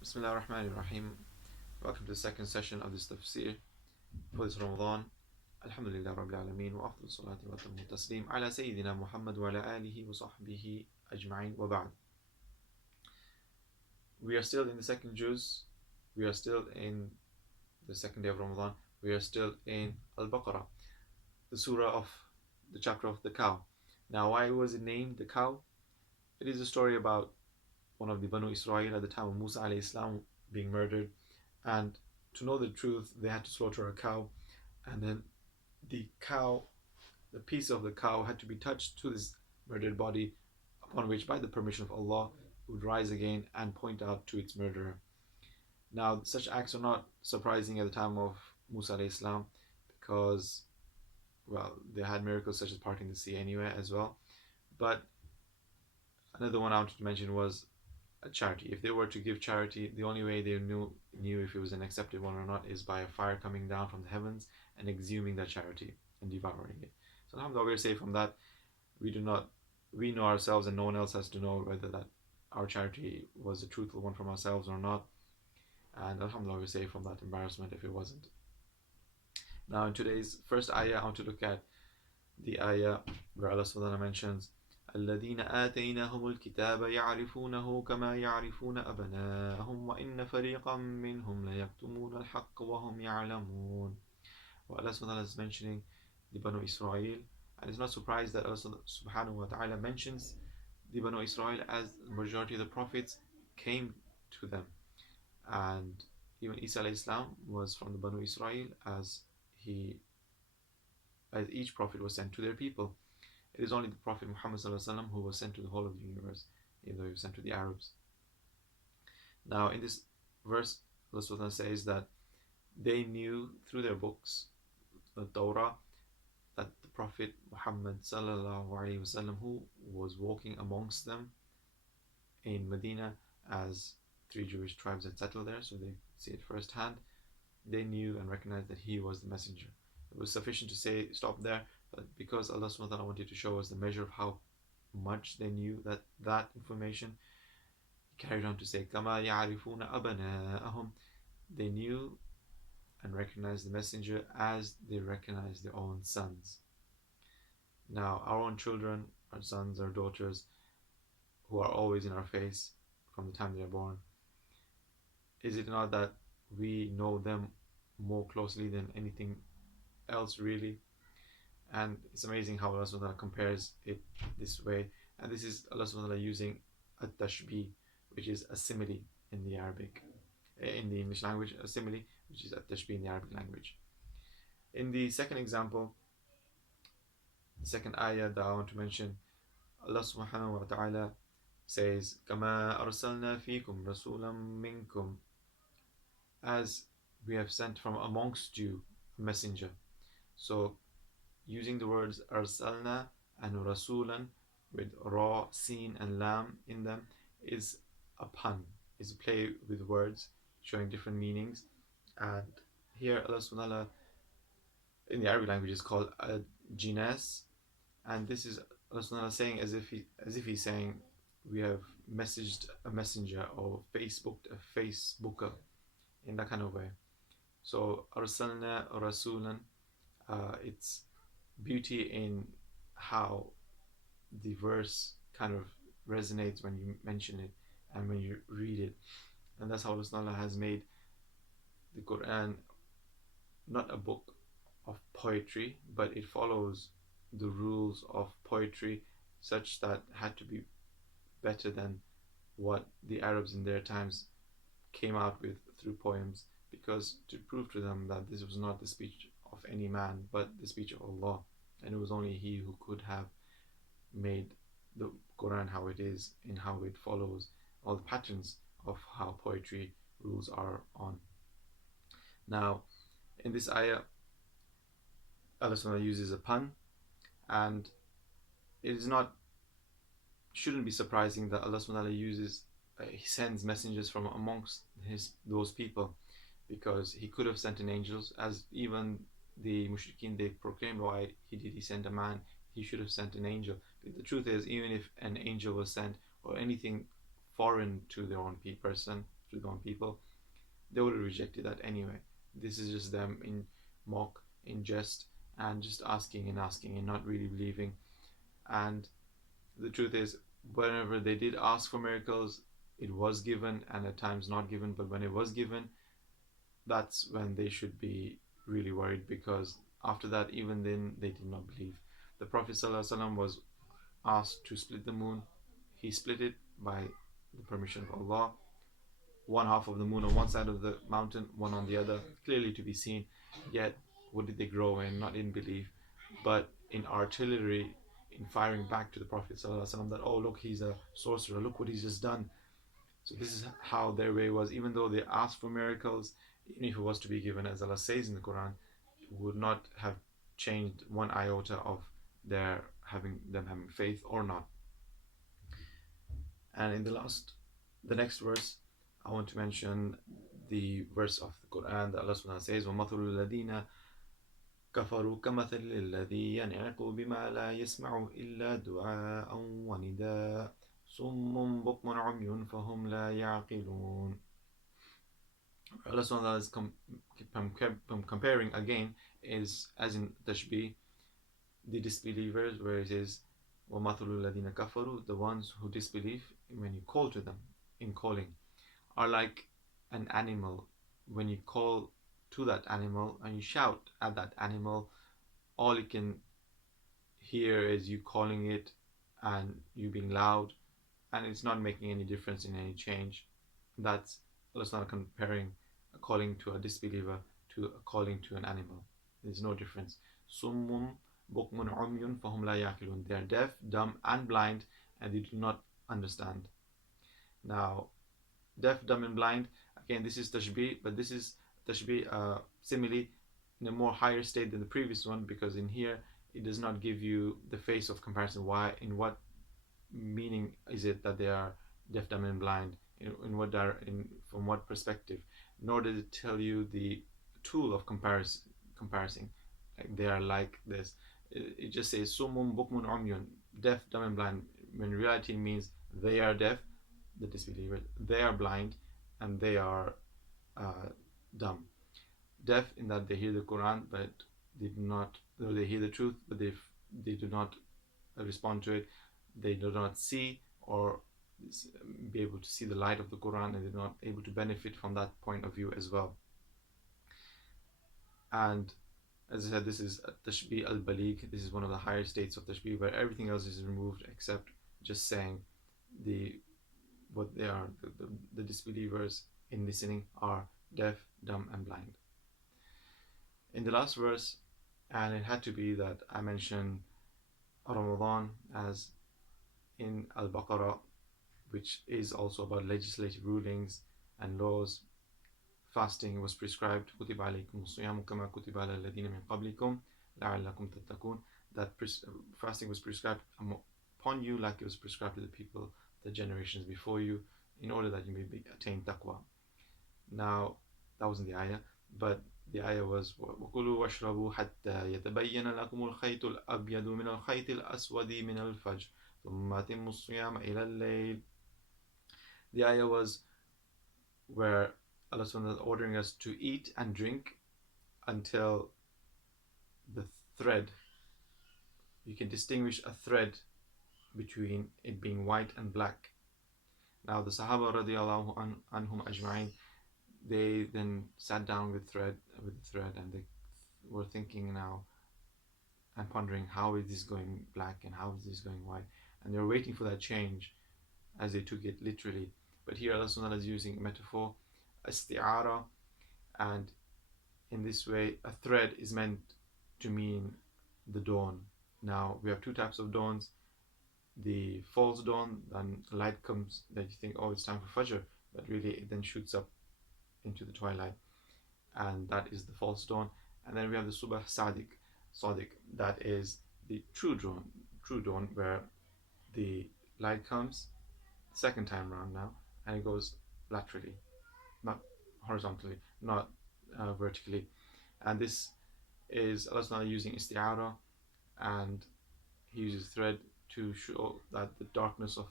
Bismillah ar-Rahman ar-Rahim. Welcome to the second session of this Tafseer for this Ramadan. Alhamdulillah Rabbil Alameen wa afdal salati wa tamu taslim ala Sayyidina Muhammad wa ala alihi wa sahbihi ajma'in wa ba'd. We are still in the second juz. We are still in the second day of Ramadan. We are still in Al-Baqarah, the surah of the chapter of the cow. Now, why was it named the cow? It is a story about one of the Banu Israel at the time of Musa alayhi salam being murdered, and to know the truth they had to slaughter a cow, and then the cow, the piece of the cow had to be touched to this murdered body, upon which by the permission of Allah would rise again and point out to its murderer. Now such acts are not surprising at the time of Musa alayhi salam, because well, they had miracles such as parting the sea anyway as well. But another one I wanted to mention was a charity. If they were to give charity, the only way they knew if it was an accepted one or not is by a fire coming down from the heavens and exhuming that charity and devouring it. So alhamdulillah, we're safe from that. We know ourselves, and no one else has to know whether that our charity was a truthful one from ourselves or not. And alhamdulillah, we're safe from that embarrassment if it wasn't. Now in today's first ayah, I want to look at the ayah where Allah subhanahu wa ta'ala mentions الذين آتيناهم الكتاب يعرفونه كما يعرفون أبناءهم وإن فريقا منهم ليكتمون الحق وهم يعلمون. Well, Allah subhanahu wa ta'ala is mentioning the Banu Israel, and it's not surprised that Allah subhanahu wa ta'ala mentions the Banu Israel as the majority of the prophets came to them, and even Isa alayhi salam was from the Banu Israel, as each prophet was sent to their people. It is only the Prophet Muhammad who was sent to the whole of the universe, even though he was sent to the Arabs. Now, in this verse, Allah says that they knew through their books, the Torah, that the Prophet Muhammad who was walking amongst them in Medina, as 3 Jewish tribes had settled there, so they see it firsthand. They knew and recognized that he was the messenger. It was sufficient to say stop there, but because Allah subhanahu wa ta'ala wanted to show us the measure of how much they knew that information, he carried on to say كَمَا يَعْرِفُونَ أَبْنَاءَهُم. They knew and recognized the messenger as they recognized their own sons. Now our own children, our sons, our daughters, who are always in our face from the time they are born, is it not that we know them more closely than anything else really? And it's amazing how Allah subhanahu wa ta'ala compares it this way. And this is Allah subhanahu wa ta'ala using a tashbih, which is a simile in the English language, a simile, which is a tashbih in the Arabic language. In the second example, the second ayah that I want to mention, Allah subhanahu wa ta'ala says, كَمَا أَرْسَلْنَا فِيكُمْ رَسُولًا مِّنْكُمْ, as we have sent from amongst you a messenger. So using the words arsalna and rasulan with ra, sin and lam in them is a pun, is a play with words showing different meanings. And here Allah subhanahu wa ta'ala in the Arabic language is called a jinas, and this is Allah subhanahu wa ta'ala saying as if he's saying we have messaged a messenger or Facebooked a Facebooker, in that kind of way. So arsalna rasulan, it's beauty in how the verse kind of resonates when you mention it and when you read it. And that's how Allah has made the Quran not a book of poetry, but it follows the rules of poetry such that had to be better than what the Arabs in their times came out with through poems, because to prove to them that this was not the speech of any man but the speech of Allah, and it was only He who could have made the Quran how it is, in how it follows all the patterns of how poetry rules are on. Now in this ayah, Allah uses a pun, and it is not, shouldn't be surprising that Allah uses He sends messengers from amongst those people, because He could have sent an angel, as even the mushrikeen, they proclaimed, why did He send a man? He should have sent an angel. But the truth is, even if an angel was sent or anything foreign to their own person, to the common people, they would have rejected that anyway. This is just them in mock, in jest, and just asking and not really believing. And the truth is, whenever they did ask for miracles, it was given, and at times not given. But when it was given, that's when they should be really worried, because after that, even then, they did not believe. The Prophet ﷺ was asked to split the moon. He split it by the permission of Allah. One half of the moon on one side of the mountain, one on the other, clearly to be seen. Yet, what did they grow in? Not in belief, but in artillery, in firing back to the Prophet ﷺ that, oh, look, he's a sorcerer, look what he's just done. So this is how their way was. Even though they asked for miracles, even if it was to be given, as Allah says in the Quran, it would not have changed one iota of them having faith or not. And in the next verse, I want to mention the verse of the Quran that Allah subhanahu says, وَمَثُلُ الَّذِينَ كَفَرُوا كَمَثَلِ الَّذِي يَنْعِقُ بِمَا لَا يَسْمَعُ إِلَّا دُعَاءً وَنِدَاءً صُمٌّ بُكْمٌ عُمْيٌ فَهُمْ لَا يَعْقِلُونَ. Allah subhanahu is comparing again, is as in Tashbih, the disbelievers, where it is وَمَثُلُ الَّذِينَ كَفَرُوا, the ones who disbelieve when you call to them, in calling, are like an animal. When you call to that animal and you shout at that animal, all it can hear is you calling it and you being loud, and it's not making any difference in any change. That's not comparing a calling to a disbeliever to a calling to an animal. There's no difference. Summum bukmun umyun fahum la yaqilun. They are deaf, dumb, and blind, and they do not understand. Now, deaf, dumb, and blind, again, this is tashbih, but this is tashbih simile in a more higher state than the previous one, because in here it does not give you the face of comparison. Why? In what meaning is it that they are deaf, dumb, and blind? From what perspective? Nor does it tell you the tool of comparing. Like they are like this. It just says summun bukmun umyun, deaf, dumb, and blind. When in reality it means they are deaf, the disbelievers, they are blind, and they are dumb. Deaf in that they hear the Quran, but they do not. They hear the truth, but they do not respond to it. They do not see or be able to see the light of the Quran, and they're not able to benefit from that point of view as well. And as I said, this is Tashbih al-Baligh. This is one of the higher states of Tashbih, where everything else is removed except just saying what they are. The disbelievers in listening are deaf, dumb, and blind. In the last verse, and it had to be that I mentioned Ramadan, as in Al-Baqarah, which is also about legislative rulings and laws. Fasting was prescribed. كُتِبَ عَلَيْكُمُ الصِّيَامُ كَمَا كُتِبَ عَلَى الَّذِينَ مِنْ قَبْلِكُمْ لَعَلَّكُمْ تَتَّقُونَ. That fasting was prescribed upon you like it was prescribed to the people, the generations before you, in order that you may attain taqwa. Now, that wasn't the ayah, but the ayah was وَكُلُوا وَاشْرَبُوا حَتَّى يَتَبَيَّنَ لَكُمُ الْخَيْطُ الْأَبْيَضُ مِنَ الْخَيْطِ الْأَسْوَدِ مِنَ الْفَجْرِ ثُمَّ أَتِمُّوا الصِّيَامَ إِلَى اللَّيْلِ. The ayah was where Allah subhanahu is ordering us to eat and drink until the thread, you can distinguish a thread between it being white and black. Now the Sahaba radiallahu anhum ajma'in, they then sat down with the thread, and they were thinking now and pondering, how is this going black and how is this going white? And they were waiting for that change as they took it literally. But here Allah subhanahu is using a metaphor, isti'ara, and in this way a thread is meant to mean the dawn. Now we have two types of dawns. The false dawn, then light comes that you think, oh, it's time for Fajr, but really it then shoots up into the twilight, and that is the false dawn. And then we have the Subh Sadiq, that is the true dawn, where the light comes second time around now, and it goes laterally, not horizontally, not vertically. And this is Allah using isti'ara, and he uses thread to show that the darkness of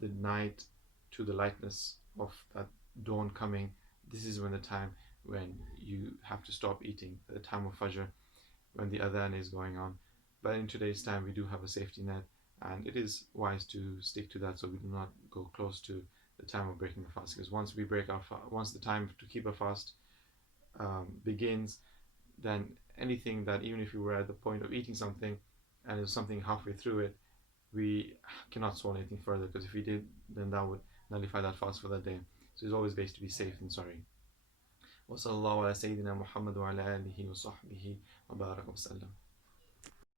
the night to the lightness of that dawn coming, this is when the time when you have to stop eating, the time of Fajr, when the adhan is going on. But in today's time, we do have a safety net, and it is wise to stick to that so we do not go close to the time of breaking the fast. Because once the time to keep a fast begins, then anything that, even if you were at the point of eating something and there's something halfway through it, we cannot swallow anything further, because if we did, then that would nullify that fast for that day. So it's always best to be safe than sorry. وصلى الله على سيدنا محمد وعلى آله وصحبه وبارك وسلم.